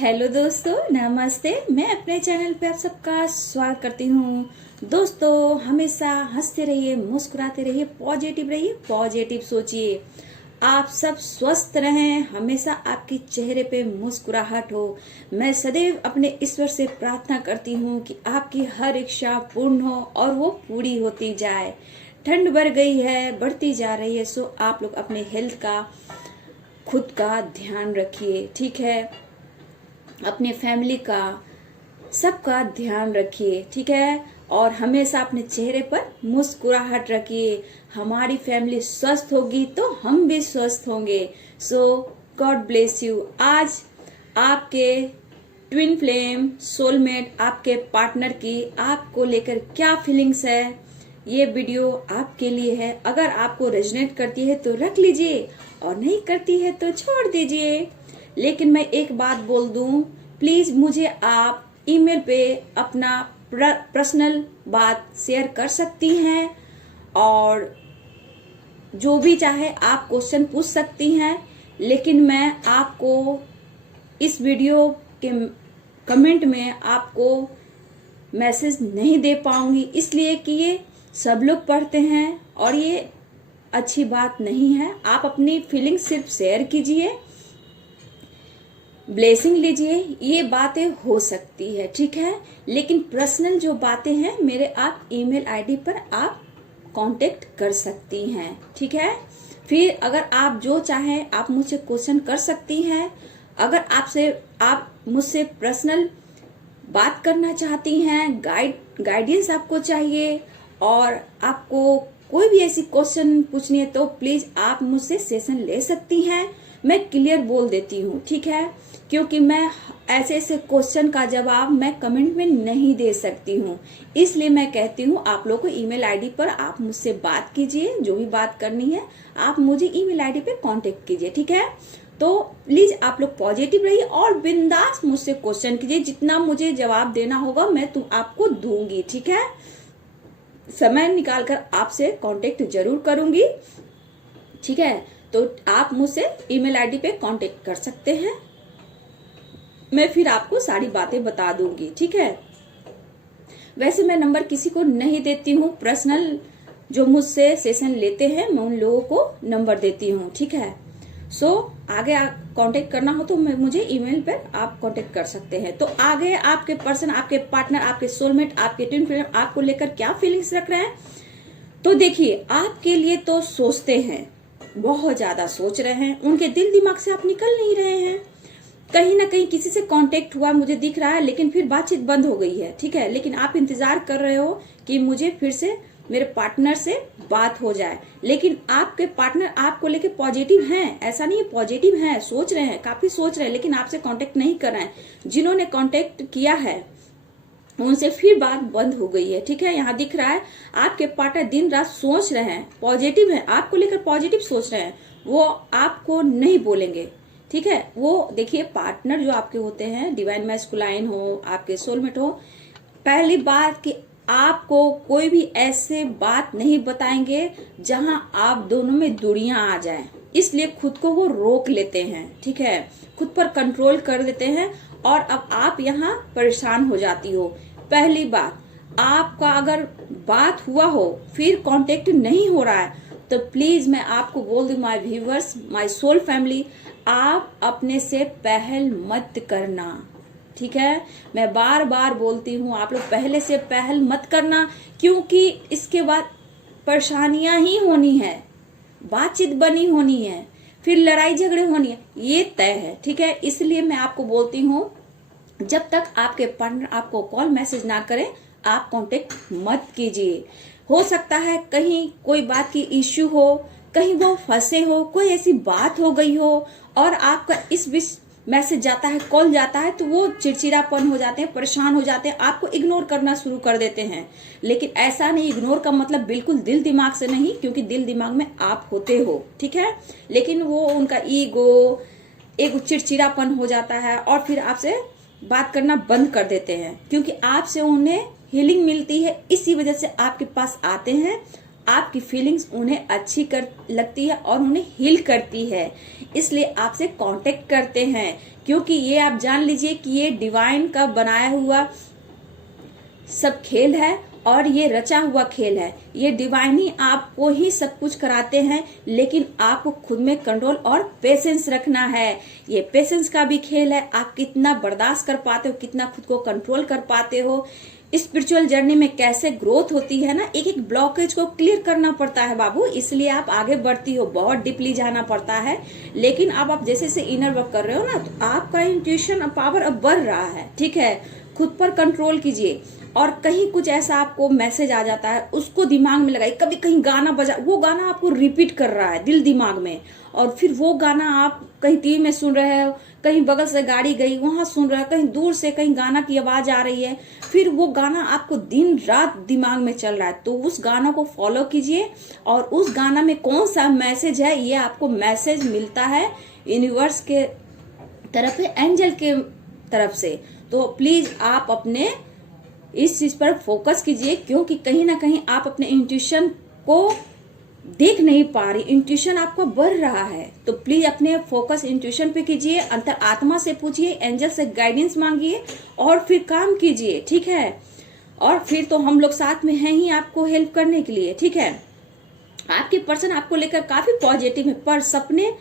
Hello दोस्तों, नमस्ते। मैं अपने चैनल पे आप सबका स्वागत करती हूँ। दोस्तों, हमेशा हंसते रहिए, मुस्कुराते रहिए, पॉजिटिव सोचिए। आप सब स्वस्थ रहें, हमेशा आपके चेहरे पे मुस्कुराहट हो। मैं सदैव अपने ईश्वर से प्रार्थना करती हूँ कि आपकी हर इच्छा पूर्ण हो और वो पूरी होती जाए। ठंड बढ़ गई है, बढ़ती जा रही है, सो आप लोग अपने हेल्थ का, खुद का ध्यान रखिए, ठीक है। अपने फैमिली का, सबका ध्यान रखिए, ठीक है। और हमेशा अपने चेहरे पर मुस्कुराहट रखिए। हमारी फैमिली स्वस्थ होगी तो हम भी स्वस्थ होंगे। सो गॉड ब्लेस यू। आज आपके ट्विन फ्लेम, सोलमेट, आपके पार्टनर की आपको लेकर क्या फीलिंग्स है, ये वीडियो आपके लिए है। अगर आपको रेजोनेट करती है तो रख लीजिए और नहीं करती है तो छोड़ दीजिए। लेकिन मैं एक बात बोल दूं, प्लीज मुझे आप ईमेल पे अपना पर्सनल बात शेयर कर सकती हैं और जो भी चाहे आप क्वेश्चन पूछ सकती हैं। लेकिन मैं आपको इस वीडियो के कमेंट में आपको मैसेज नहीं दे पाऊंगी, इसलिए कि ये सब लोग पढ़ते हैं और ये अच्छी बात नहीं है। आप अपनी फीलिंग्स सिर्फ शेयर कीजिए, ब्लेसिंग लीजिए, ये बातें हो सकती है, ठीक है। लेकिन पर्सनल जो बातें हैं मेरे, आप ईमेल आईडी पर आप कांटेक्ट कर सकती हैं, ठीक है। फिर अगर आप जो चाहें आप मुझसे क्वेश्चन कर सकती हैं। अगर आप मुझसे पर्सनल बात करना चाहती हैं, गाइडेंस आपको चाहिए और आपको कोई भी ऐसी क्वेश्चन पूछनी है तो प्लीज आप मुझसे सेशन ले सकती हैं। मैं क्लियर बोल देती हूँ, ठीक है, क्योंकि मैं ऐसे क्वेश्चन का जवाब मैं कमेंट में नहीं दे सकती हूँ। इसलिए मैं कहती हूँ आप लोग को ईमेल आईडी पर आप मुझसे बात कीजिए, जो भी बात करनी है आप मुझे ईमेल आईडी पे कांटेक्ट कीजिए, ठीक है। तो प्लीज आप लोग पॉजिटिव रहिए और बिंदास मुझसे क्वेश्चन कीजिए। जितना मुझे जवाब देना होगा मैं आपको दूंगी, ठीक है। समय निकालकर आपसे कांटेक्ट जरूर करूंगी, ठीक है। तो आप मुझसे ईमेल आईडी पे कांटेक्ट कर सकते हैं, मैं फिर आपको सारी बातें बता दूंगी, ठीक है। वैसे मैं नंबर किसी को नहीं देती हूँ, पर्सनल जो मुझसे सेशन लेते हैं मैं उन लोगों को नंबर देती हूँ, ठीक है। सो आगे कांटेक्ट करना हो तो मुझे ईमेल पर आप कांटेक्ट कर सकते हैं। तो आगे आपके पर्सन, आपके पार्टनर, आपके सोलमेट, आपके ट्विन फ्लेम आपको लेकर क्या फीलिंग्स रख रहे हैं, तो देखिए आपके लिए तो सोचते हैं, बहुत ज्यादा सोच रहे हैं, उनके दिल दिमाग से आप निकल नहीं रहे हैं। कहीं ना कहीं किसी से कांटेक्ट हुआ मुझे दिख रहा है, लेकिन फिर बातचीत बंद हो गई है, ठीक है। लेकिन आप इंतजार कर रहे हो कि मुझे फिर से मेरे पार्टनर से बात हो जाए। लेकिन आपके पार्टनर आपको लेके पॉजिटिव हैं, ऐसा नहीं है, पॉजिटिव हैं, सोच रहे हैं, काफी सोच रहे हैं, लेकिन आपसे कांटेक्ट नहीं कर रहे हैं। जिन्होंने कांटेक्ट किया है उनसे फिर बात बंद हो गई है, ठीक है। यहाँ दिख रहा है आपके पार्टनर दिन रात सोच रहे हैं, पॉजिटिव हैं, आपको लेकर पॉजिटिव सोच रहे हैं, वो आपको नहीं बोलेंगे, ठीक है। वो देखिए पार्टनर जो आपके होते हैं, डिवाइन मैस्कुलाइन हो, आपके सोलमेट हो, पहली बात कि आपको कोई भी ऐसे बात नहीं बताएंगे जहां आप दोनों में दूरियां आ जाएं। इसलिए खुद को वो रोक लेते हैं, ठीक है, खुद पर कंट्रोल कर देते हैं और अब आप यहाँ परेशान हो जाती हो। पहली बात, आपका अगर बात हुआ हो फिर कांटेक्ट नहीं हो रहा है तो प्लीज मैं आपको बोल दूं, my viewers, my soul family, आप अपने से पहल मत करना, ठीक है। मैं बार बार बोलती हूँ आप लोग पहले से पहल मत करना, क्योंकि इसके बाद परेशानियां ही होनी है, बातचीत बनी होनी है, फिर लड़ाई झगड़े होनी है, ये तय है, ठीक है। इसलिए मैं आपको बोलती हूँ जब तक आपके पार्टनर आपको कॉल मैसेज ना करें आप कांटेक्ट मत कीजिए। हो सकता है कहीं कोई बात की इश्यू हो, कहीं वो फंसे हो, कोई ऐसी बात हो गई हो और आपका इस बीच मैसेज जाता है, कॉल जाता है, तो वो चिड़चिड़ापन हो जाते हैं, परेशान हो जाते हैं, आपको इग्नोर करना शुरू कर देते हैं। लेकिन ऐसा नहीं, इग्नोर का मतलब बिल्कुल दिल दिमाग से नहीं, क्योंकि दिल दिमाग में आप होते हो, ठीक है। लेकिन वो उनका ईगो, एक चिड़चिड़ापन हो जाता है और फिर आपसे बात करना बंद कर देते हैं, क्योंकि आपसे उन्हें हीलिंग मिलती है, इसी वजह से आपके पास आते हैं। आपकी फीलिंग्स उन्हें अच्छी लगती है और उन्हें हील करती है, इसलिए आपसे कांटेक्ट करते हैं। क्योंकि ये आप जान लीजिए कि ये डिवाइन का बनाया हुआ सब खेल है और ये रचा हुआ खेल है। ये डिवाइन ही आपको ही सब कुछ कराते हैं, लेकिन आपको खुद में कंट्रोल और पेशेंस रखना है। ये पेशेंस का भी खेल है, आप कितना बर्दाश्त कर पाते हो, कितना खुद को कंट्रोल कर पाते हो। स्पिरिचुअल जर्नी में कैसे ग्रोथ होती है ना, एक एक ब्लॉकेज को क्लियर करना पड़ता है बाबू, इसलिए आप आगे बढ़ती हो, बहुत डीपली जाना पड़ता है। लेकिन अब आप जैसे जैसे इनर वर्क कर रहे हो ना, तो आपका इंट्यूशन पावर अब बढ़ रहा है, ठीक है। खुद पर कंट्रोल कीजिए। और कहीं कुछ ऐसा आपको मैसेज आ जाता है, उसको दिमाग में लगाइए। कभी कहीं गाना बजा, वो गाना आपको रिपीट कर रहा है दिल दिमाग में, और फिर वो गाना आप कहीं टीवी में सुन रहे हो, कहीं बगल से गाड़ी गई वहां सुन रहे हो, कहीं दूर से कहीं गाना की आवाज आ रही है, फिर वो गाना आपको दिन रात दिमाग में चल रहा है। तो उस गाना को फॉलो कीजिए, और उस गाना में कौन सा मैसेज है, ये आपको मैसेज मिलता है यूनिवर्स के तरफ से, एंजल के तरफ से। तो प्लीज आप अपने इस चीज पर फोकस कीजिए, क्योंकि कहीं ना कहीं आप अपने इंट्यूशन को देख नहीं पा रही, इंट्यूशन आपको बढ़ रहा है। तो प्लीज अपने फोकस इंट्यूशन पे कीजिए, अंतर आत्मा से पूछिए, एंजल से गाइडेंस मांगिए और फिर काम कीजिए, ठीक है। और फिर तो हम लोग साथ में हैं ही आपको हेल्प करने के लिए, ठीक है। आपके पर्सन आपको लेकर काफी पॉजिटिव है, पर सपने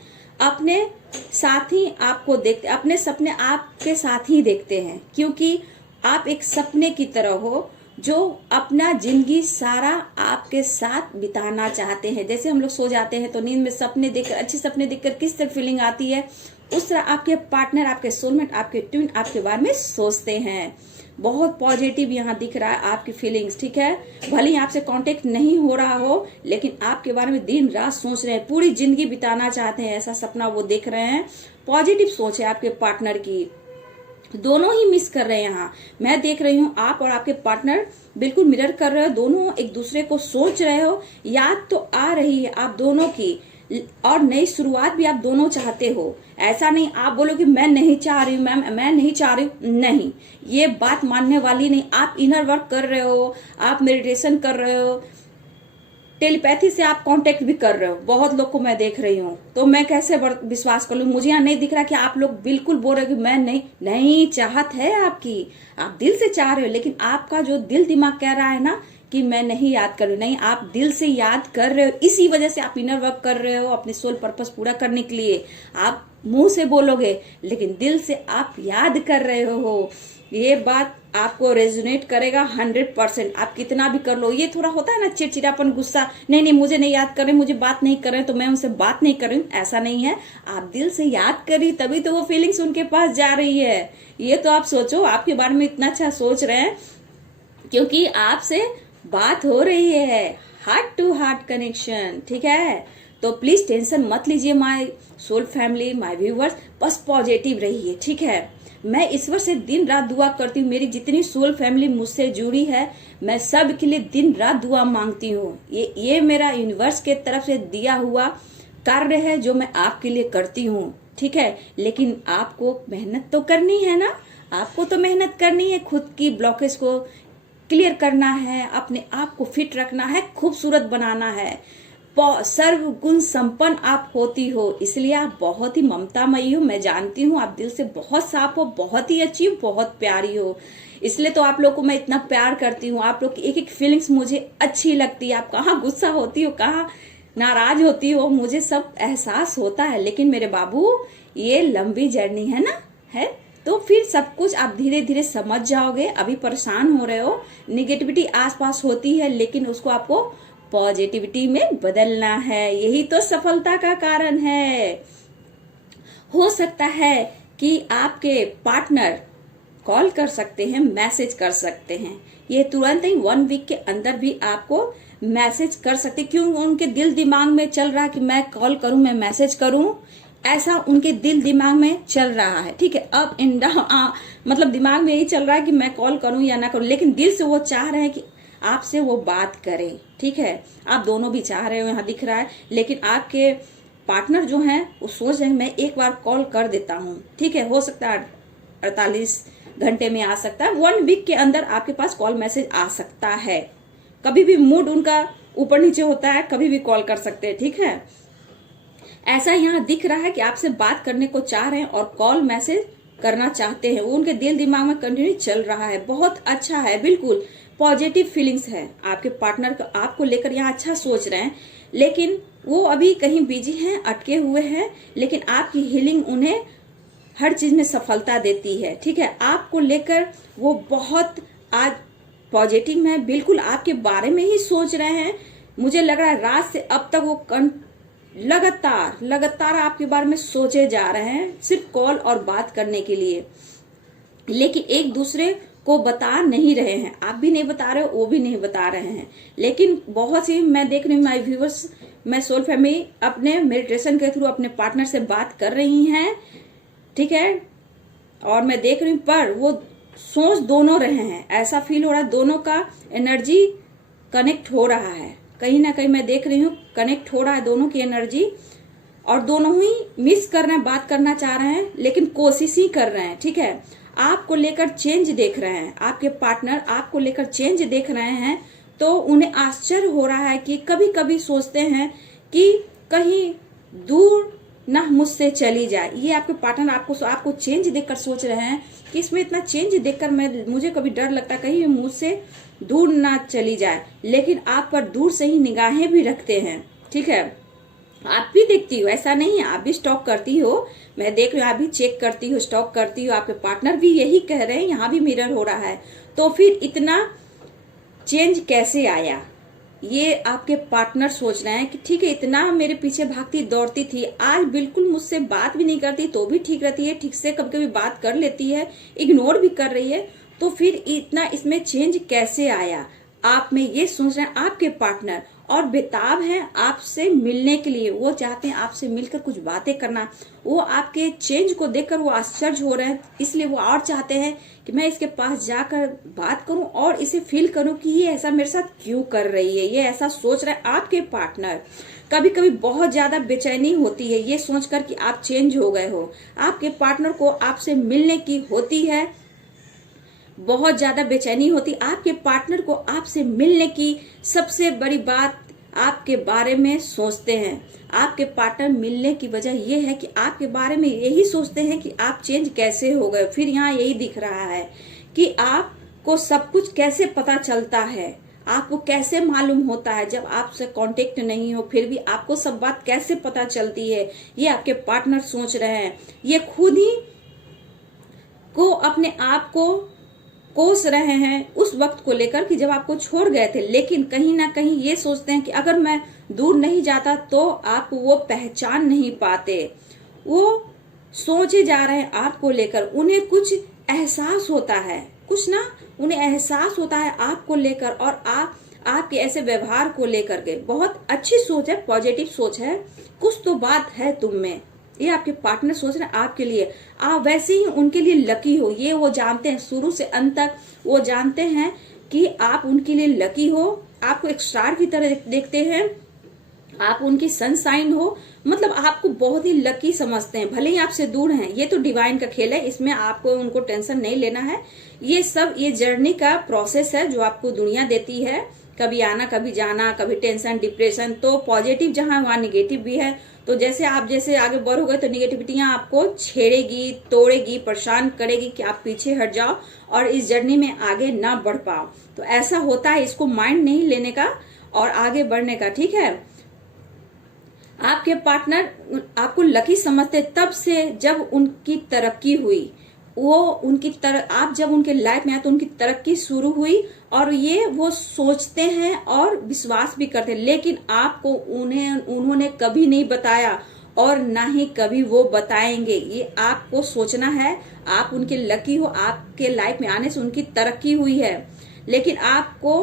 अपने साथ ही आपको देखते, अपने सपने आपके साथ ही देखते हैं, क्योंकि आप एक सपने की तरह हो जो अपना जिंदगी सारा आपके साथ बिताना चाहते हैं। जैसे हम लोग सो जाते हैं तो नींद में सपने देखकर, अच्छे सपने देखकर किस तरह फीलिंग आती है, उस तरह आपके पार्टनर, आपके सोलमेट, आपके ट्विन आपके बारे में सोचते हैं। बहुत पॉजिटिव यहाँ दिख रहा है आपकी फीलिंग्स, ठीक है। भले ही आपसे कांटेक्ट नहीं हो रहा हो, लेकिन आपके बारे में दिन रात सोच रहे हैं, पूरी जिंदगी बिताना चाहते हैं, ऐसा सपना वो देख रहे हैं। पॉजिटिव सोच है आपके पार्टनर की, दोनों ही मिस कर रहे हैं। यहाँ मैं देख रही हूँ आप और आपके पार्टनर बिल्कुल मिरर कर रहे हो, दोनों एक दूसरे को सोच रहे हो, याद तो आ रही है आप दोनों की, और नई शुरुआत भी आप दोनों चाहते हो। ऐसा नहीं आप बोलो कि मैं नहीं चाह रही हूँ मैम, मैं नहीं चाह रही हूँ, नहीं, ये बात मानने वाली नहीं। आप इनर वर्क कर रहे हो, आप मेडिटेशन कर रहे हो, टेलीपैथी से आप कांटेक्ट भी कर रहे हो, बहुत लोग को मैं देख रही हूँ। तो मैं कैसे विश्वास कर लूं, मुझे यहाँ नहीं दिख रहा कि आप लोग बिल्कुल बोल रहे हो कि मैं नहीं चाहत है आपकी, आप दिल से चाह रहे हो, लेकिन आपका जो दिल दिमाग कह रहा है ना कि मैं नहीं याद कर रही हूँ, नहीं, आप दिल से याद कर रहे हो। इसी वजह से आप इनर वर्क कर रहे हो, अपने सोल पर्पस पूरा करने के लिए। आप मुंह से बोलोगे, लेकिन दिल से आप याद कर रहे हो। ये बात आपको रेजोनेट करेगा 100%। आप कितना भी कर लो, ये थोड़ा होता है ना चिड़चिड़ापन, गुस्सा, नहीं मुझे नहीं याद कर रहे, मुझे बात नहीं कर रहे, तो मैं उनसे बात नहीं कर रही हूँ, ऐसा नहीं है। आप दिल से याद करी तभी तो वो फीलिंग्स उनके पास जा रही है। ये तो आप सोचो, आपके बारे में इतना अच्छा सोच रहे हैं क्योंकि आपसे बात हो रही है, हार्ट टू हार्ट कनेक्शन, ठीक है। तो प्लीज टेंशन मत लीजिए my soul family, my viewers, बस पॉजिटिव रहिए, ठीक है। मैं ईश्वर से दिन रात दुआ करती हूँ, मेरी जितनी सोल फैमिली मुझसे जुड़ी है, मैं सब के लिए दिन रात दुआ मांगती हूँ। ये मेरा यूनिवर्स के तरफ से दिया हुआ कार्य है जो मैं आपके लिए करती हूँ, ठीक है। लेकिन आपको मेहनत तो करनी है ना, आपको तो मेहनत करनी है, खुद की ब्लॉकेज को क्लियर करना है, अपने आप को फिट रखना है, खूबसूरत बनाना है। सर्व गुण संपन्न आप होती हो, इसलिए आप बहुत ही ममतामयी हो। मैं जानती हूँ आप दिल से बहुत साफ हो, बहुत ही अच्छी हो, बहुत प्यारी हो, इसलिए तो आप लोग को मैं इतना प्यार करती हूँ। आप लोग की एक एक फीलिंग्स मुझे अच्छी लगती है। आप कहाँ गुस्सा होती हो, कहाँ नाराज होती हो, मुझे सब एहसास होता है। लेकिन मेरे बाबू, ये लंबी जर्नी है ना, है तो फिर सब कुछ आप धीरे धीरे समझ जाओगे। अभी परेशान हो रहे हो, निगेटिविटी आसपास होती है, लेकिन उसको आपको पॉजिटिविटी में बदलना है। यही तो सफलता का कारण है। हो सकता है कि आपके पार्टनर कॉल कर सकते हैं, मैसेज कर सकते हैं, ये तुरंत ही 1 वीक के अंदर भी आपको मैसेज कर सकते। क्यों? उनके दिल दिमाग में चल रहा है कि मैं कॉल करूं, मैं मैसेज करूं, ऐसा उनके दिल दिमाग में चल रहा है, ठीक है। अप एंड डाउन, मतलब दिमाग में यही चल रहा है कि मैं कॉल करूं या ना करूं, लेकिन दिल से वो चाह रहे हैं कि आपसे वो बात करें, ठीक है। आप दोनों भी चाह रहे हो, यहाँ दिख रहा है। लेकिन आपके पार्टनर जो हैं वो सोच रहे हैं मैं एक बार कॉल कर देता हूँ, ठीक है। हो सकता है 48 घंटे में आ सकता है, 1 वीक के अंदर आपके पास कॉल मैसेज आ सकता है। कभी भी मूड उनका ऊपर नीचे होता है, कभी भी कॉल कर सकते हैं, ठीक है। ऐसा यहाँ दिख रहा है कि आपसे बात करने को चाह रहे हैं और कॉल मैसेज करना चाहते हैं, वो उनके दिल दिमाग में कंटिन्यू चल रहा है, बहुत अच्छा है, बिल्कुल पॉजिटिव फीलिंग्स है आपके पार्टनर को आपको लेकर, यहाँ अच्छा सोच रहे हैं, लेकिन वो अभी कहीं बिजी हैं, अटके हुए हैं, लेकिन आपकी हीलिंग उन्हें हर चीज में सफलता देती है। ठीक है, आपको लेकर वो बहुत आज पॉजिटिव है, बिल्कुल आपके बारे में ही सोच रहे हैं। मुझे लग रहा है रात से अब तक वो लगातार आपके बारे में सोचे जा रहे हैं, सिर्फ कॉल और बात करने के लिए, लेकिन एक दूसरे को बता नहीं रहे हैं। आप भी नहीं बता रहे हो, वो भी नहीं बता रहे हैं, लेकिन बहुत सी मैं देख रही हूँ माय व्यूवर्स, मैं सोल फैमिली अपने मेडिटेशन के थ्रू अपने पार्टनर से बात कर रही हैं। ठीक है, और मैं देख रही हूँ पर वो सोच दोनों रहे हैं, ऐसा फील हो रहा है दोनों का एनर्जी कनेक्ट हो रहा है, कहीं ना कहीं मैं देख रही हूँ कनेक्ट हो रहा है दोनों की एनर्जी, और दोनों ही मिस कर रहे हैं, बात करना चाह रहे हैं, लेकिन कोशिश ही कर रहे हैं। ठीक है, आपको लेकर चेंज देख रहे हैं, आपके पार्टनर आपको लेकर चेंज देख रहे हैं, तो उन्हें आश्चर्य हो रहा है कि कभी कभी सोचते हैं कि कहीं दूर ना मुझसे चली जाए। ये आपके पार्टनर आपको चेंज देखकर सोच रहे हैं कि इसमें इतना चेंज देखकर मुझे कभी डर लगता है कहीं मुझसे दूर ना चली जाए, लेकिन आप पर दूर से ही निगाहें भी रखते हैं। ठीक है, आप भी देखती हो, ऐसा नहीं है, आप भी स्टॉक करती हो, मैं देख रही हूँ, आप भी चेक करती हो, स्टॉक करती हो, आपके पार्टनर भी यही कह रहे हैं, यहाँ भी मिरर हो रहा है। तो फिर इतना चेंज कैसे आया, ये आपके पार्टनर सोच रहे हैं कि ठीक है, इतना मेरे पीछे भागती दौड़ती थी, आज बिल्कुल मुझसे बात भी नहीं करती तो भी ठीक रहती है, ठीक से कभी कभी बात कर लेती है, इग्नोर भी कर रही है, तो फिर इतना इसमें चेंज कैसे आया, आप में ये सोच रहे हैं आपके पार्टनर, और बेताब हैं आपसे मिलने के लिए, वो चाहते हैं आपसे मिलकर कुछ बातें करना, वो आपके चेंज को देखकर वो आश्चर्य हो रहे हैं, इसलिए वो और चाहते हैं कि मैं इसके पास जाकर बात करूं और इसे फील करूं कि ये ऐसा मेरे साथ क्यों कर रही है, ये ऐसा सोच रहा है आपके पार्टनर। कभी कभी बहुत ज्यादा बेचैनी होती है ये सोचकर कि आप चेंज हो गए हो, आपके पार्टनर को आपसे मिलने की होती है, बहुत ज्यादा बेचैनी होती आपके पार्टनर को आपसे मिलने की। सबसे बड़ी बात आपके बारे में सोचते हैं, आपके पार्टनर मिलने की वजह यह है कि आपके बारे में यही सोचते हैं कि आप चेंज कैसे हो गए। फिर यहाँ यही दिख रहा है कि आपको सब कुछ कैसे पता चलता है, आपको कैसे मालूम होता है जब आपसे कांटेक्ट नहीं हो, फिर भी आपको सब बात कैसे पता चलती है, ये आपके पार्टनर सोच रहे हैं। ये खुद ही को अपने आप को कोस रहे हैं उस वक्त को लेकर कि जब आपको छोड़ गए थे, लेकिन कहीं ना कहीं ये सोचते हैं कि अगर मैं दूर नहीं जाता तो आप वो पहचान नहीं पाते। वो सोचे जा रहे हैं आपको लेकर, उन्हें कुछ एहसास होता है, कुछ ना उन्हें एहसास होता है आपको लेकर, और आपके ऐसे व्यवहार को लेकर के बहुत अच्छी सोच है, पॉजिटिव सोच है, कुछ तो बात है तुम में, ये आपके पार्टनर सोच रहे हैं आपके लिए। आप वैसे ही उनके लिए लकी हो, ये वो जानते हैं, शुरू से अंत तक वो जानते हैं कि आप उनके लिए लकी हो, आपको एक स्टार की तरह देखते हैं, आप उनकी सनशाइन हो, मतलब आपको बहुत ही लकी समझते हैं, भले ही आपसे दूर हैं। ये तो डिवाइन का खेल है, इसमें आपको उनको टेंशन नहीं लेना है। ये सब ये जर्नी का प्रोसेस है जो आपको दुनिया देती है, कभी आना कभी जाना, कभी टेंशन डिप्रेशन, तो पॉजिटिव जहां वहां निगेटिव भी है। तो जैसे आप जैसे आगे बढ़ोगे तो निगेटिविटियां आपको छेड़ेगी, तोड़ेगी, परेशान करेगी कि आप पीछे हट जाओ और इस जर्नी में आगे ना बढ़ पाओ। तो ऐसा होता है, इसको माइंड नहीं लेने का और आगे बढ़ने का। ठीक है, आपके पार्टनर आपको लकी समझते तब से जब उनकी तरक्की हुई, वो उनकी आप जब उनके लाइफ में आए तो उनकी तरक्की शुरू हुई, और ये वो सोचते हैं और विश्वास भी करते हैं, लेकिन आपको उन्होंने कभी नहीं बताया और ना ही कभी वो बताएंगे। ये आपको सोचना है, आप उनके लकी हो, आपके लाइफ में आने से उनकी तरक्की हुई है, लेकिन आपको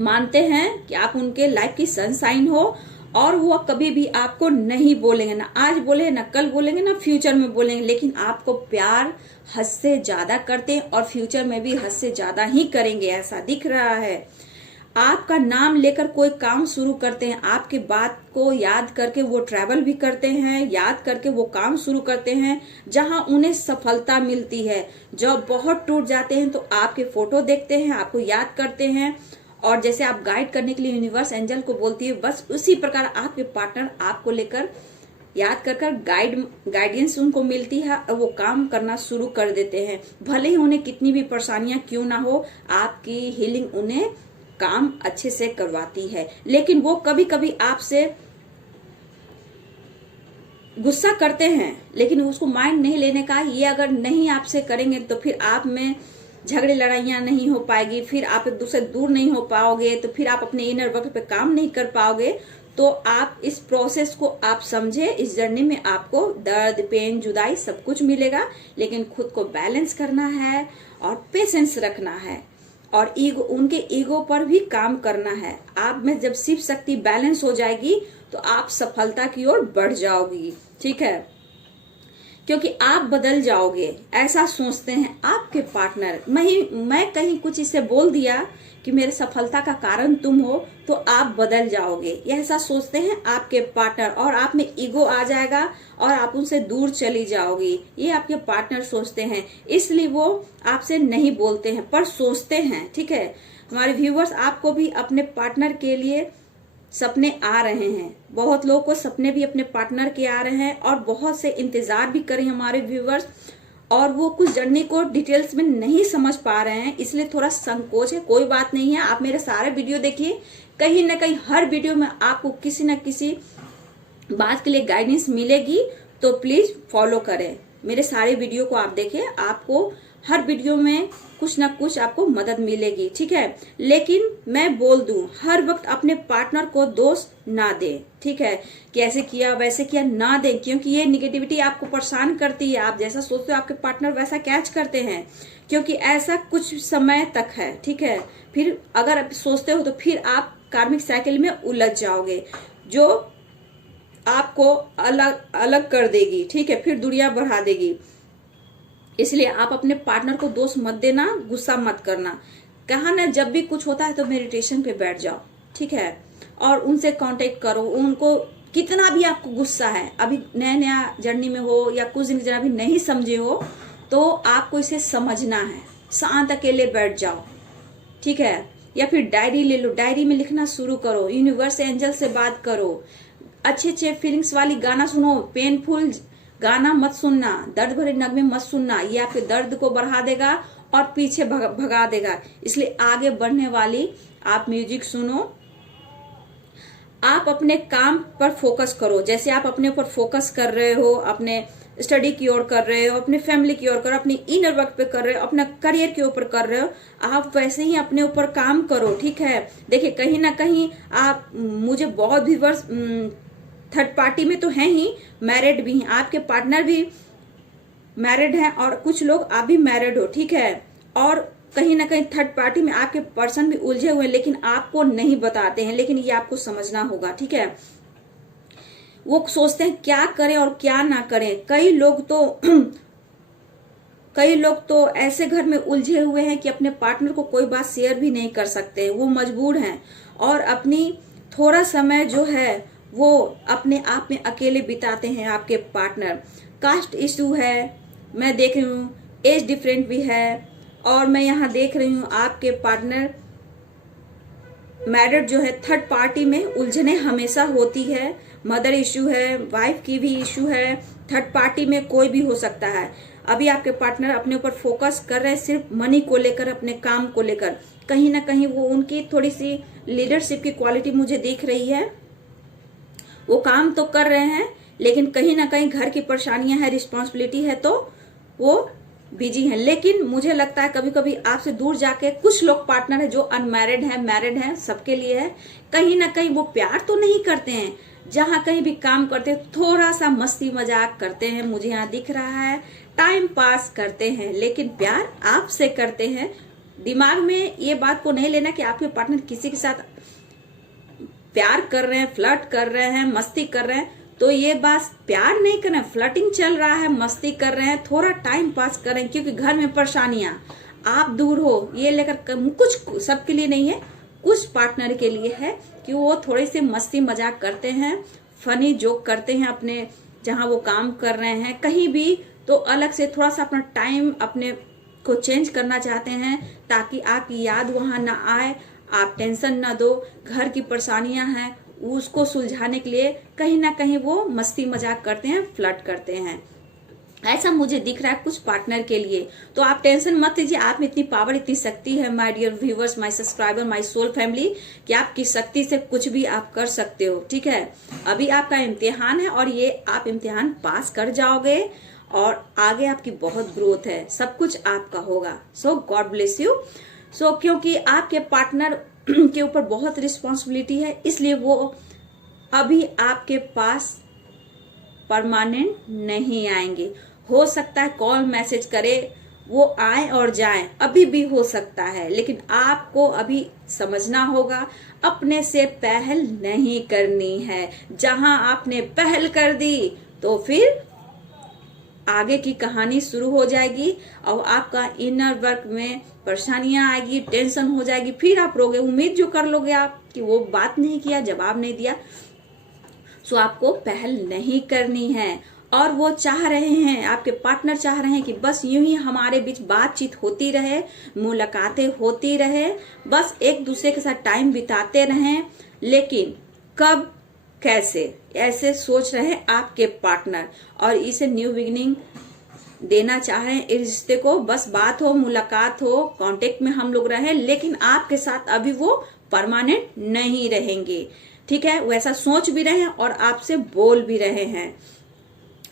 मानते हैं कि आप उनके लाइफ की सनशाइन हो, और वो कभी भी आपको नहीं बोलेंगे, ना आज बोले, ना कल बोलेंगे, ना फ्यूचर में बोलेंगे, लेकिन आपको प्यार हद से ज्यादा करते हैं और फ्यूचर में भी हद से ज्यादा ही करेंगे, ऐसा दिख रहा है। आपका नाम लेकर कोई काम शुरू करते हैं, आपके बात को याद करके वो ट्रैवल भी करते हैं, याद करके वो काम शुरू करते हैं जहां उन्हें सफलता मिलती है। जब बहुत टूट जाते हैं तो आपके फोटो देखते हैं, आपको याद करते हैं, और जैसे आप गाइड करने के लिए यूनिवर्स एंजल को बोलती है, बस उसी प्रकार आपके पार्टनर आपको लेकर याद कर गाइडेंस उनको मिलती है और वो काम करना शुरू कर देते हैं। भले ही उन्हें कितनी भी परेशानियां क्यों ना हो, आपकी हीलिंग उन्हें काम अच्छे से करवाती है। लेकिन वो कभी कभी आपसे गुस्सा करते हैं, लेकिन उसको माइंड नहीं लेने का। ये अगर नहीं आपसे करेंगे तो फिर आप में झगड़े लड़ाइयां नहीं हो पाएगी, फिर आप एक दूसरे दूर नहीं हो पाओगे, तो फिर आप अपने इनर वर्क पे काम नहीं कर पाओगे। तो आप इस प्रोसेस को आप समझे, इस जर्नी में आपको दर्द, पेन, जुदाई सब कुछ मिलेगा, लेकिन खुद को बैलेंस करना है और पेशेंस रखना है और उनके ईगो पर भी काम करना है। आप में जब शिव शक्ति बैलेंस हो जाएगी तो आप सफलता की ओर बढ़ जाओगी, ठीक है, क्योंकि आप बदल जाओगे, ऐसा सोचते हैं आपके पार्टनर। मैं कहीं कुछ इसे बोल दिया कि मेरे सफलता का कारण तुम हो, तो आप बदल जाओगे, ऐसा सोचते हैं आपके पार्टनर, और आप में ईगो आ जाएगा और आप उनसे दूर चली जाओगी। ये आपके पार्टनर सोचते हैं, इसलिए वो आपसे नहीं बोलते हैं पर सोचते हैं, ठीक है। हमारे व्यूवर्स, आपको भी अपने पार्टनर के लिए सपने आ रहे हैं, बहुत लोगों को सपने भी अपने पार्टनर के आ रहे हैं और बहुत से इंतजार भी करें हमारे व्यूवर्स, और वो कुछ जर्नी को डिटेल्स में नहीं समझ पा रहे हैं, इसलिए थोड़ा संकोच है। कोई बात नहीं है, आप मेरे सारे वीडियो देखिए, कहीं ना कहीं हर वीडियो में आपको किसी न किसी बात के लिए गाइडेंस मिलेगी, तो प्लीज फॉलो करें मेरे सारे वीडियो को। आप देखें, आपको हर वीडियो में कुछ ना कुछ आपको मदद मिलेगी, ठीक है। लेकिन मैं बोल दूं, हर वक्त अपने पार्टनर को दोष ना दें, ठीक है, कि ऐसे किया वैसे किया ना दें, क्योंकि ये निगेटिविटी आपको परेशान करती है। आप जैसा सोचते हो आपके पार्टनर वैसा कैच करते हैं, क्योंकि ऐसा कुछ समय तक है, ठीक है। फिर अगर आप सोचते हो तो फिर आप कार्मिक साइकिल में उलझ जाओगे, जो आपको अलग अलग कर देगी, ठीक है, फिर दूरियां बढ़ा देगी। इसलिए आप अपने पार्टनर को दोष मत देना, गुस्सा मत करना। कहा ना, जब भी कुछ होता है तो मेडिटेशन पे बैठ जाओ, ठीक है, और उनसे कांटेक्ट करो। उनको कितना भी आपको गुस्सा है, अभी नया नया जर्नी में हो या कुछ दिन अभी नहीं समझे हो, तो आपको इसे समझना है। शांत अकेले बैठ जाओ, ठीक है, या फिर डायरी ले लो, डायरी में लिखना शुरू करो, यूनिवर्स एंजल से बात करो, अच्छे अच्छे फीलिंग्स वाली गाना सुनो, पेनफुल गाना मत सुनना, दर्द भरे नगमे मत सुनना, ये आपके दर्द को बढ़ा देगा और पीछे भगा देगा। इसलिए आगे बढ़ने वाली आप म्यूजिक सुनो। आप अपने काम पर फोकस करो, जैसे आप अपने ऊपर फोकस कर रहे हो, अपने स्टडी की ओर कर रहे हो, अपने फैमिली की ओर कर रहे हो, अपनी इनर वर्क पे कर रहे हो, अपना करियर के ऊपर कर रहे हो, आप वैसे ही अपने ऊपर काम करो, ठीक है। देखिए, कहीं ना कहीं आप, मुझे बहुत व्यूअर्स थर्ड पार्टी में तो हैं ही, मैरिड भी हैं, आपके पार्टनर भी मैरिड हैं और कुछ लोग आप भी मैरिड हो, ठीक है, और कहीं ना कहीं थर्ड पार्टी में आपके पर्सन भी उलझे हुए हैं, लेकिन आपको नहीं बताते हैं, लेकिन ये आपको समझना होगा, ठीक है। वो सोचते हैं क्या करें और क्या ना करें। कई लोग तो ऐसे घर में उलझे हुए हैं कि अपने पार्टनर को कोई बात शेयर भी नहीं कर सकते, वो मजबूर हैं और अपनी थोड़ा समय जो है वो अपने आप में अकेले बिताते हैं। आपके पार्टनर, कास्ट इशू है, मैं देख रही हूँ, एज डिफरेंट भी है, और मैं यहाँ देख रही हूँ आपके पार्टनर मैरिड जो है, थर्ड पार्टी में उलझने हमेशा होती है। मदर इशू है, वाइफ की भी इशू है, थर्ड पार्टी में कोई भी हो सकता है। अभी आपके पार्टनर अपने ऊपर फोकस कर रहे हैं, सिर्फ मनी को लेकर, अपने काम को लेकर। कहीं ना कहीं वो, उनकी थोड़ी सी लीडरशिप की क्वालिटी मुझे दिख रही है। वो काम तो कर रहे हैं, लेकिन कहीं ना कहीं घर की परेशानियां है, रिस्पॉन्सिबिलिटी है, तो वो बिजी हैं। लेकिन मुझे लगता है कभी कभी आपसे दूर जाके, कुछ लोग पार्टनर है जो अनमैरिड है, मैरिड है, सबके लिए है, कहीं ना कहीं वो प्यार तो नहीं करते हैं, जहां कहीं भी काम करते हैं थोड़ा सा मस्ती मजाक करते हैं, मुझे यहाँ दिख रहा है, टाइम पास करते हैं, लेकिन प्यार आपसे करते हैं। दिमाग में ये बात को नहीं लेना कि आपके पार्टनर किसी के साथ प्यार कर रहे हैं, फ्लर्ट कर रहे हैं, मस्ती कर रहे हैं, तो ये बात प्यार नहीं कर रहे हैं, फ्लर्टिंग चल रहा है, मस्ती कर रहे हैं, थोड़ा टाइम पास कर रहे हैं, क्योंकि घर में परेशानियां, आप दूर हो, ये लेकर कुछ सबके लिए नहीं है, कुछ पार्टनर के लिए है कि वो थोड़े से मस्ती मजाक करते हैं, फनी जोक करते हैं, अपने जहां वो काम कर रहे हैं कहीं भी, तो अलग से थोड़ा सा अपना टाइम अपने को चेंज करना चाहते हैं, ताकि आपकी याद वहां ना आए, आप टेंशन ना दो। घर की परेशानियां हैं उसको सुलझाने के लिए कहीं ना कहीं वो मस्ती मजाक करते हैं, फ्लर्ट करते हैं। ऐसा मुझे दिख रहा है कुछ पार्टनर के लिए। तो आप टेंशन मत लीजिए, आप में इतनी पावर, इतनी शक्ति है my dear viewers, my subscriber, my soul family, कि आपकी शक्ति से कुछ भी आप कर सकते हो। ठीक है, अभी आपका इम्तिहान है और ये आप इम्तिहान पास कर जाओगे और आगे आपकी बहुत ग्रोथ है, सब कुछ आपका होगा। सो गॉड ब्लेस यू। सो क्योंकि आपके पार्टनर के ऊपर बहुत रिस्पॉन्सिबिलिटी है, इसलिए वो अभी आपके पास परमानेंट नहीं आएंगे। हो सकता है कॉल मैसेज करे, वो आए और जाएं, अभी भी हो सकता है, लेकिन आपको अभी समझना होगा अपने से पहल नहीं करनी है। जहां आपने पहल कर दी तो फिर आगे की कहानी शुरू हो जाएगी और आपका इनर वर्क में परेशानियां आएगी, टेंशन हो जाएगी, फिर आप रोगे। उम्मीद जो कर लोगे आप कि वो बात नहीं किया, जवाब नहीं दिया, सो आपको पहल नहीं करनी है। और वो चाह रहे हैं, आपके पार्टनर चाह रहे हैं कि बस यूं ही हमारे बीच बातचीत होती रहे, मुलाकातें होती रहे, बस एक दूसरे के साथ टाइम बिताते रहें। लेकिन कब, कैसे, ऐसे सोच रहे हैं आपके पार्टनर और इसे न्यू बिगिनिंग देना चाह रहे हैं इस रिश्ते को। बस बात हो, मुलाकात हो, कांटेक्ट में हम लोग रहें, लेकिन आपके साथ अभी वो परमानेंट नहीं रहेंगे। ठीक है, वैसा सोच भी रहे हैं और आपसे बोल भी रहे हैं।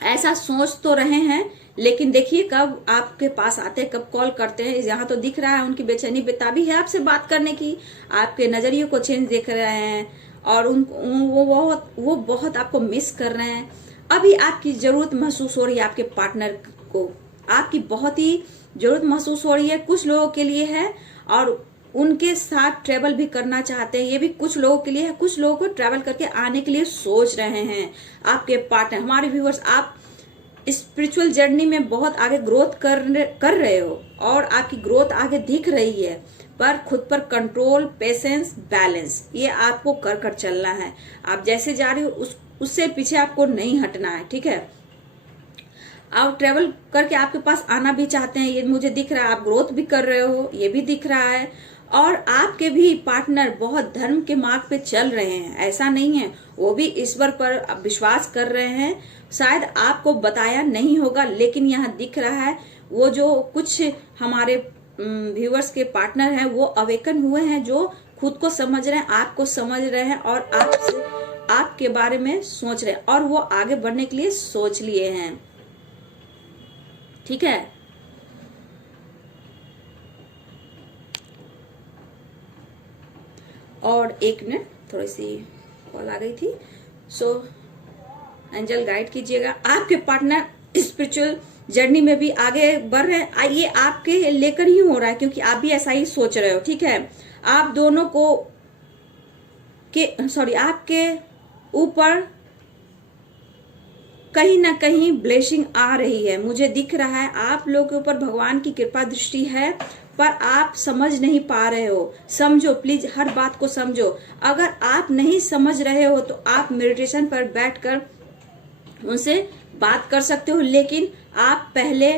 ऐसा सोच तो रहे हैं, लेकिन देखिए कब आपके पास आते हैं, कब कॉल करते हैं। यहाँ तो दिख रहा है उनकी बेचैनी बेताबी है आपसे बात करने की, आपके नजरिए को चेंज देख रहे हैं और वो बहुत आपको मिस कर रहे हैं। अभी आपकी जरूरत महसूस हो रही है आपके पार्टनर को, आपकी बहुत ही जरूरत महसूस हो रही है। कुछ लोगों के लिए है और उनके साथ ट्रेवल भी करना चाहते हैं, ये भी कुछ लोगों के लिए है। कुछ लोगों को ट्रेवल करके आने के लिए सोच रहे हैं आपके पार्टनर। हमारे व्यूअर्स, आप स्पिरिचुअल जर्नी में बहुत आगे ग्रोथ कर रहे हो और आपकी ग्रोथ आगे दिख रही है, पर खुद पर कंट्रोल, पेशेंस, बैलेंस, ये आपको कर चलना है। आप जैसे जा रहे हो उससे पीछे आपको नहीं हटना है। ठीक है, आप ट्रेवल करके आपके पास आना भी चाहते हैं, ये मुझे दिख रहा है। आप ग्रोथ भी कर रहे हो, ये भी दिख रहा है। और आपके भी पार्टनर बहुत धर्म के मार्ग पे चल रहे हैं, ऐसा नहीं है, वो भी ईश्वर पर विश्वास कर रहे हैं। शायद आपको बताया नहीं होगा, लेकिन यहाँ दिख रहा है वो जो कुछ हमारे व्यूअर्स के पार्टनर हैं वो अवेकन हुए हैं, जो खुद को समझ रहे हैं, आपको समझ रहे हैं और आपके बारे में सोच रहे हैं और वो आगे बढ़ने के लिए सोच लिए हैं। ठीक है, और एक मिनट, थोड़ी सी कॉल आ गई थी। सो एंजल गाइड कीजिएगा। आपके पार्टनर स्पिरिचुअल जर्नी में भी आगे बढ़ रहे हैं, ये आपके लेकर ही हो रहा है क्योंकि आप भी ऐसा ही सोच रहे हो। ठीक है, आप दोनों को आपके ऊपर कहीं ना कहीं ब्लेसिंग आ रही है, मुझे दिख रहा है। आप लोगों के ऊपर भगवान की कृपा दृष्टि है, पर आप समझ नहीं पा रहे हो। समझो प्लीज, हर बात को समझो। अगर आप नहीं समझ रहे हो तो आप मेडिटेशन पर बैठकर उनसे बात कर सकते हो, लेकिन आप पहले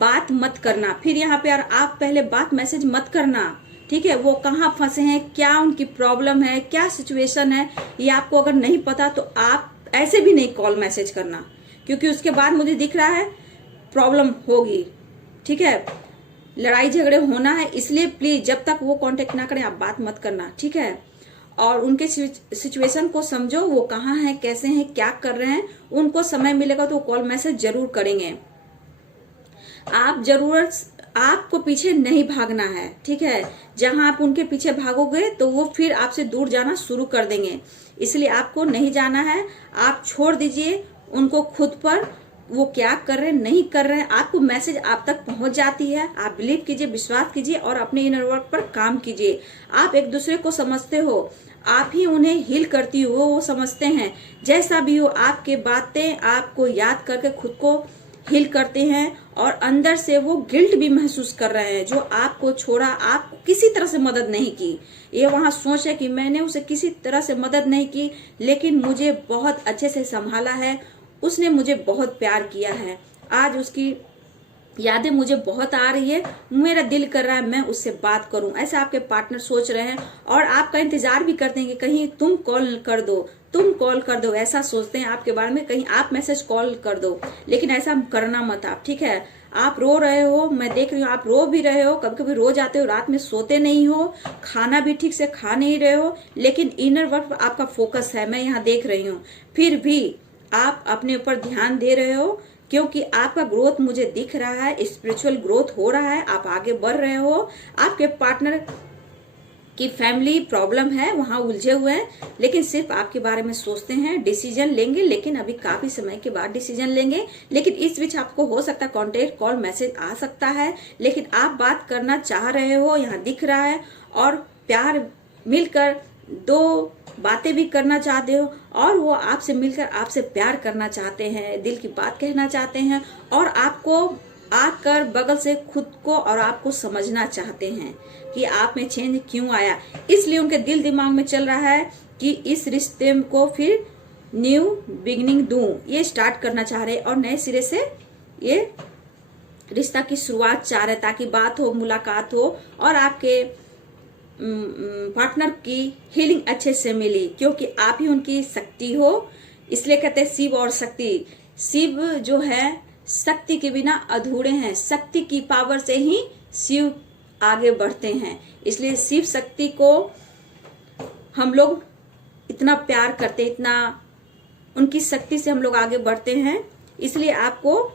बात मत करना। फिर यहाँ पे आप पहले बात मैसेज मत करना। ठीक है, वो कहाँ फंसे हैं, क्या उनकी प्रॉब्लम है, क्या सिचुएशन है, ये आपको अगर नहीं पता तो आप ऐसे भी नहीं कॉल मैसेज करना, क्योंकि उसके बाद मुझे दिख रहा है प्रॉब्लम होगी। ठीक है, लड़ाई झगड़े होना है, इसलिए प्लीज जब तक वो कांटेक्ट ना करें आप बात मत करना। ठीक है, और उनके सिचुएशन को समझो, वो कहाँ हैं, कैसे हैं, क्या कर रहे हैं। उनको समय मिलेगा तो कॉल मैसेज जरूर करेंगे। आपको पीछे नहीं भागना है। ठीक है, जहां आप उनके पीछे भागोगे तो वो फिर आपसे दूर जाना शुरू कर देंगे, इसलिए आपको नहीं जाना है। आप छोड़ दीजिए उनको खुद पर, वो क्या कर रहे हैं, नहीं कर रहे हैं। आपको मैसेज आप तक पहुंच जाती है, आप बिलीव कीजिए, विश्वास कीजिए और अपने इनर वर्क पर काम कीजिए। आप एक दूसरे को समझते हो, आप ही उन्हें हील करती हो, वो समझते हैं। जैसा भी हो, आपके बातें आपको याद करके खुद को हील करते हैं और अंदर से वो गिल्ट भी महसूस कर रहे हैं जो आपको छोड़ा, आपको किसी तरह से मदद नहीं की। ये वहां सोच है कि मैंने उसे किसी तरह से मदद नहीं की, लेकिन मुझे बहुत अच्छे से संभाला है, उसने मुझे बहुत प्यार किया है। आज उसकी यादें मुझे बहुत आ रही है, मेरा दिल कर रहा है मैं उससे बात करूं, ऐसा आपके पार्टनर सोच रहे हैं और आपका इंतजार भी करते हैं कि कहीं तुम कॉल कर दो, तुम कॉल कर दो, ऐसा सोचते हैं आपके बारे में, कहीं आप मैसेज कॉल कर दो। लेकिन ऐसा करना मत आप, ठीक है। आप रो रहे हो, मैं देख रही हूँ आप रो भी रहे हो, कभी कभी रो जाते हो, रात में सोते नहीं हो, खाना भी ठीक से खा नहीं रहे हो, लेकिन इनर वर्क पर आपका फोकस है, मैं यहाँ देख रही हूँ। फिर भी आप अपने ऊपर ध्यान दे रहे हो, क्योंकि आपका ग्रोथ मुझे दिख रहा है, स्पिरिचुअल ग्रोथ हो रहा है, आप आगे बढ़ रहे हो। आपके पार्टनर की फैमिली प्रॉब्लम है, वहां उलझे हुए हैं, लेकिन सिर्फ आपके बारे में सोचते हैं। डिसीजन लेंगे, लेकिन अभी काफी समय के बाद डिसीजन लेंगे। लेकिन इस बीच आपको हो सकता है कांटेक्ट कॉल मैसेज आ सकता है, लेकिन आप बात करना चाह रहे हो, यहाँ दिख रहा है। और प्यार मिलकर दो बातें भी करना चाहते हो, और वो आपसे मिलकर आपसे प्यार करना चाहते हैं, दिल की बात कहना चाहते हैं, और आपको आकर बगल से खुद को और आपको समझना चाहते हैं कि आप में चेंज क्यों आया। इसलिए उनके दिल दिमाग में चल रहा है कि इस रिश्ते को फिर न्यू बिगिनिंग दूं, ये स्टार्ट करना चाह रहे हैं और नए सिरे से ये रिश्ता की शुरुआत चाह रहे, ताकि बात हो, मुलाकात हो और आपके पार्टनर की हीलिंग अच्छे से मिली, क्योंकि आप ही उनकी शक्ति हो। इसलिए कहते हैं शिव और शक्ति। शिव जो है शक्ति के बिना अधूरे हैं, शक्ति की पावर से ही शिव आगे बढ़ते हैं। इसलिए शिव शक्ति को हम लोग इतना प्यार करते, इतना उनकी शक्ति से हम लोग आगे बढ़ते हैं। इसलिए आपको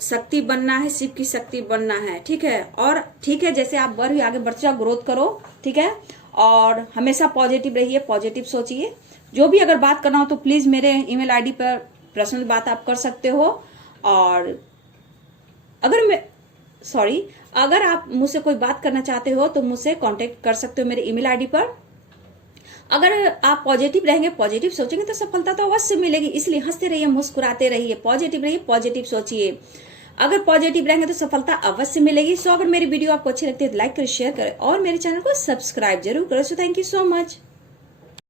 शक्ति बनना है, शिव की शक्ति बनना है, ठीक है। और ठीक है, जैसे आप बढ़ आगे बढ़ते जाओ, ग्रोथ करो, ठीक है। और हमेशा पॉजिटिव रहिए, पॉजिटिव सोचिए। जो भी अगर बात करना हो तो प्लीज मेरे ईमेल आईडी पर पर्सनल बात आप कर सकते हो। और अगर आप मुझसे कोई बात करना चाहते हो तो मुझसे कांटेक्ट कर सकते हो मेरे ईमेल आईडी पर। अगर आप पॉजिटिव रहेंगे, पॉजिटिव सोचेंगे तो सफलता तो अवश्य मिलेगी। इसलिए हंसते रहिए, मुस्कुराते रहिए, पॉजिटिव रहिए, पॉजिटिव सोचिए। अगर पॉजिटिव रहेंगे तो सफलता अवश्य मिलेगी। सो अगर मेरी वीडियो आपको अच्छी लगती है तो लाइक करें, शेयर करें और मेरे चैनल को सब्सक्राइब जरूर करें। So thank you so much.